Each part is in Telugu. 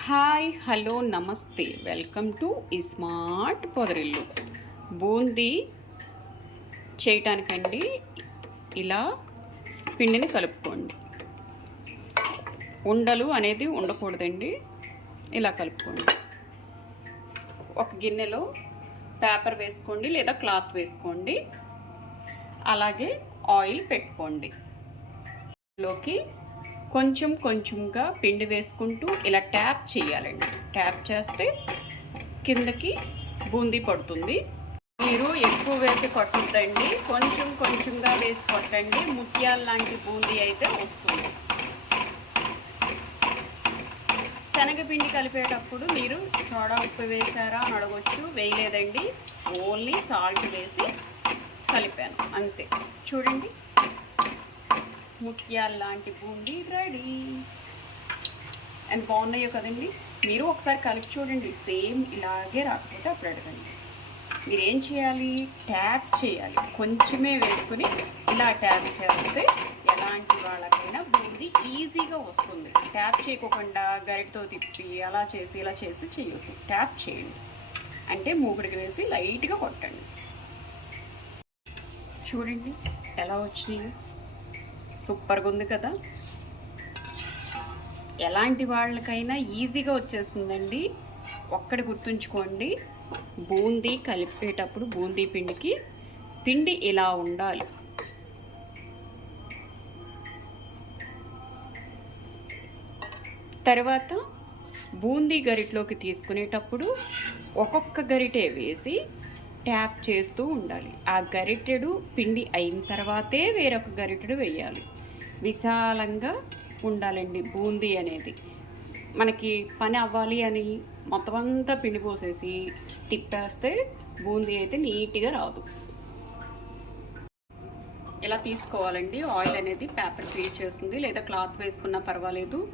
హాయ్ హలో నమస్తే. వెల్కమ్ టు ఈ స్మార్ట్ పొదరిల్లు. బూందీ చేయటానికండి. ఇలా పిండిని కలుపుకోండి. ఉండలు అనేది ఉండకూడదండి. ఇలా కలుపుకోండి. ఒక గిన్నెలో పేపర్ వేసుకోండి లేదా క్లాత్ వేసుకోండి. అలాగే ఆయిల్ పెట్టుకోండి. లోకి కొంచెం కొంచెంగా పిండి వేసుకుంటూ ఇలా ట్యాప్ చేయాలండి. ట్యాప్ చేస్తే కిందకి బూందీ పడుతుంది. మీరు ఎక్కువ వేసి కొట్టద్దండి. కొంచెం కొంచెంగా వేసి కొట్టండి. ముత్యాల లాంటి బూందీ అయితే వస్తుంది. శనగపిండి కలిపేటప్పుడు మీరు సోడా ఉప్పు వేసారా అని అడగొచ్చు. వేయలేదండి. ఓన్లీ సాల్ట్ వేసి కలిపాను. అంతే. చూడండి. ముత్యాల లాంటి బూందీ రెడీ. అండ్ బాగున్నాయో కదండి? మీరు ఒకసారి కలిపి చూడండి. సేమ్ ఇలాగే రాకపోతే అప్పుడు అడగండి. మీరేం చేయాలి? ట్యాప్ చేయాలి. కొంచెమే వేసుకుని ఇలా ట్యాప్ చేస్తే ఎలాంటి వాళ్ళకైనా బూంది ఈజీగా వస్తుంది. ట్యాప్ చేయకోకుండా గరిటతో తిప్పి అలా చేసి ఇలా చేసి చేయొద్దు. ట్యాప్ చేయండి. అంటే మూగుడికి వేసి లైట్గా కొట్టండి. చూడండి. ఎలా వచ్చినాయి సూపర్గా ఉంది కదా. ఎలాంటి వాళ్ళకైనా ఈజీగా వచ్చేస్తుందండి. ఒక్కటి గుర్తుంచుకోండి. బూందీ కలిపేటప్పుడు బూందీ పిండికి పిండి ఇలా ఉండాలి. తర్వాత బూందీ గరిటలోకి తీసుకునేటప్పుడు ఒక్కొక్క గరిటే వేసి ట్యాప్ చేస్తూ ఉండాలి. ఆ గరిటెడు పిండి అయిన తర్వాతే వేరొక గరిటెడు వేయాలి. విశాలంగా ఉండాలండి బూందీ అనేది. మనకి పని అవ్వాలి అని మొత్తం అంతా పిండి పోసేసి తిప్పేస్తే బూందీ అయితే నీట్గా రాదు. ఇలా తీసుకోవాలండి. ఆయిల్ అనేది పేపర్ క్రియేట్ చేస్తుంది. లేదా క్లాత్ వేసుకున్నా పర్వాలేదు.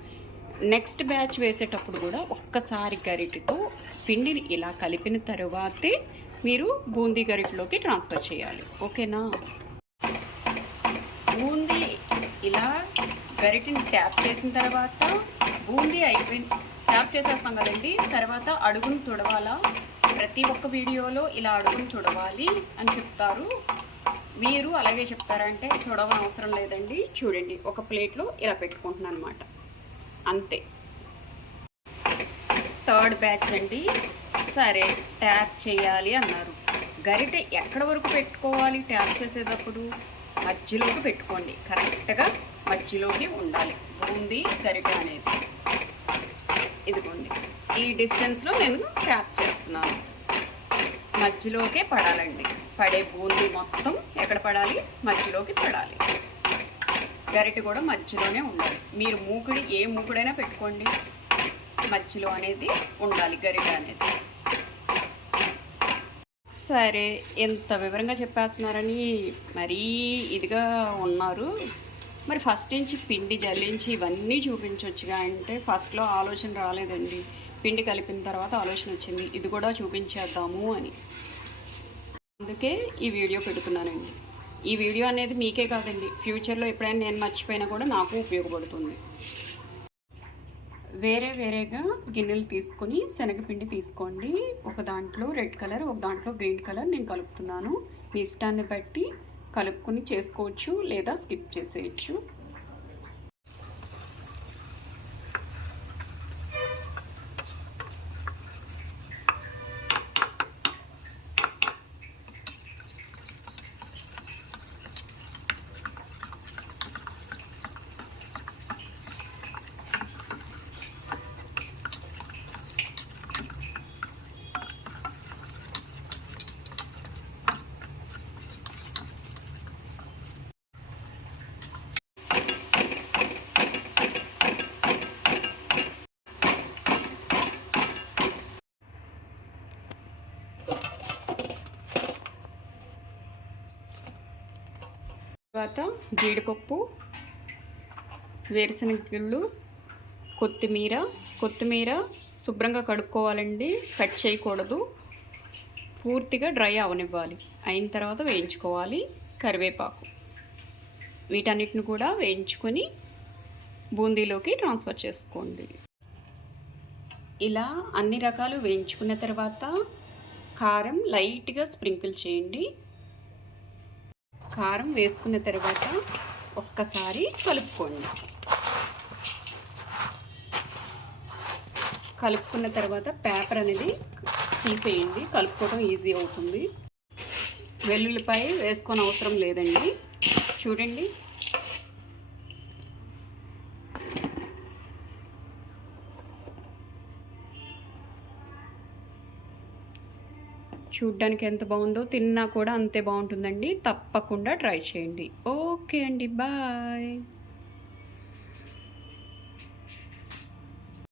నెక్స్ట్ బ్యాచ్ వేసేటప్పుడు కూడా ఒక్కసారి గరిటితో పిండిని ఇలా కలిపిన తర్వాతే మీరు బూందీ గరిటలోకి ట్రాన్స్ఫర్ చేయాలి. ఓకేనా? బూందీ ఇలా గరిటిని ట్యాప్ చేసిన తర్వాత బూందీ అయిపోయిన ట్యాప్ చేసేస్తాం కదండి. తర్వాత అడుగును తుడవాలా? ప్రతి ఒక్క వీడియోలో ఇలా అడుగును తుడవాలి అని చెప్తారు. మీరు అలాగే చెప్తారంటే చూడవని అవసరం లేదండి. చూడండి ఒక ప్లేట్లో ఇలా పెట్టుకుంటున్నాను అనమాట అంతే. థర్డ్ బ్యాచ్ అండి. సరే ట్యాప్ చేయాలి అన్నారు. గరిటె ఎక్కడ వరకు పెట్టుకోవాలి? ట్యాప్ చేసేటప్పుడు మధ్యలోకి పెట్టుకోండి. కరెక్ట్గా మధ్యలోకి ఉండాలి. బూందీ గరిటె అనేది. ఇదిగోండి. ఈ డిస్టెన్స్లో నేను ట్యాప్ చేస్తున్నాను. మధ్యలోకే పడాలండి. పడే బూందీ మొత్తం ఎక్కడ పడాలి? మధ్యలోకి పడాలి. గరిటె కూడా మధ్యలోనే ఉండాలి. మీరు మూకుడి ఏ మూకుడైనా పెట్టుకోండి. మధ్యలో అనేది ఉండాలి గరిట అనేది. సరే ఎంత వివరంగా చెప్పేస్తున్నారని మరీ ఇదిగా ఉన్నారు. మరి ఫస్ట్ నుంచి పిండి జల్లించి ఇవన్నీ చూపించవచ్చుగా అంటే ఫస్ట్లో ఆలోచన రాలేదండి. పిండి కలిపిన తర్వాత ఆలోచన వచ్చింది. ఇది కూడా చూపించేద్దాము అని. అందుకే ఈ వీడియో పెడుతున్నానండి. ఈ వీడియో అనేది మీకే కాదండి. ఫ్యూచర్లో ఎప్పుడైనా నేను మర్చిపోయినా కూడా నాకు ఉపయోగపడుతుంది. వేరే వేరేగా గిన్నెలు తీసుకొని శనగపిండి తీసుకోండి. ఒక దాంట్లో రెడ్ కలర్ ఒక దాంట్లో గ్రీన్ కలర్ నేను కలుపుతున్నాను. మీ ఇష్టాన్ని బట్టి కలుపుకొని చేసుకోవచ్చు లేదా స్కిప్ చేసేయచ్చు. తర్వాత జీడిపప్పు వేరుశనగలు కొత్తిమీర. కొత్తిమీర శుభ్రంగా కడుక్కోవాలండి. కట్ చేయకూడదు. పూర్తిగా డ్రై అవనివ్వాలి. అయిన తర్వాత వేయించుకోవాలి కరివేపాకు. వీటన్నిటిని కూడా వేయించుకొని బూందీలోకి ట్రాన్స్ఫర్ చేసుకోండి. ఇలా అన్ని రకాలు వేయించుకున్న తర్వాత కారం లైట్గా స్ప్రింకిల్ చేయండి. కారం వేసుకున్న తర్వాత ఒక్కసారి కలుపుకోండి. కలుపుకున్న తర్వాత పేపర్ అనేది తీసేయండి. కలుపుకోవడం ఈజీ అవుతుంది. వెల్లుల్లిపాయ వేసుకొని అవసరం లేదండి. చూడండి. చూడ్డానికి ఎంత బాగుందో తిన్నా కూడా అంతే బాగుంటుందండి. తప్పకుండా ట్రై చేయండి. ఓకే అండి. బాయ్.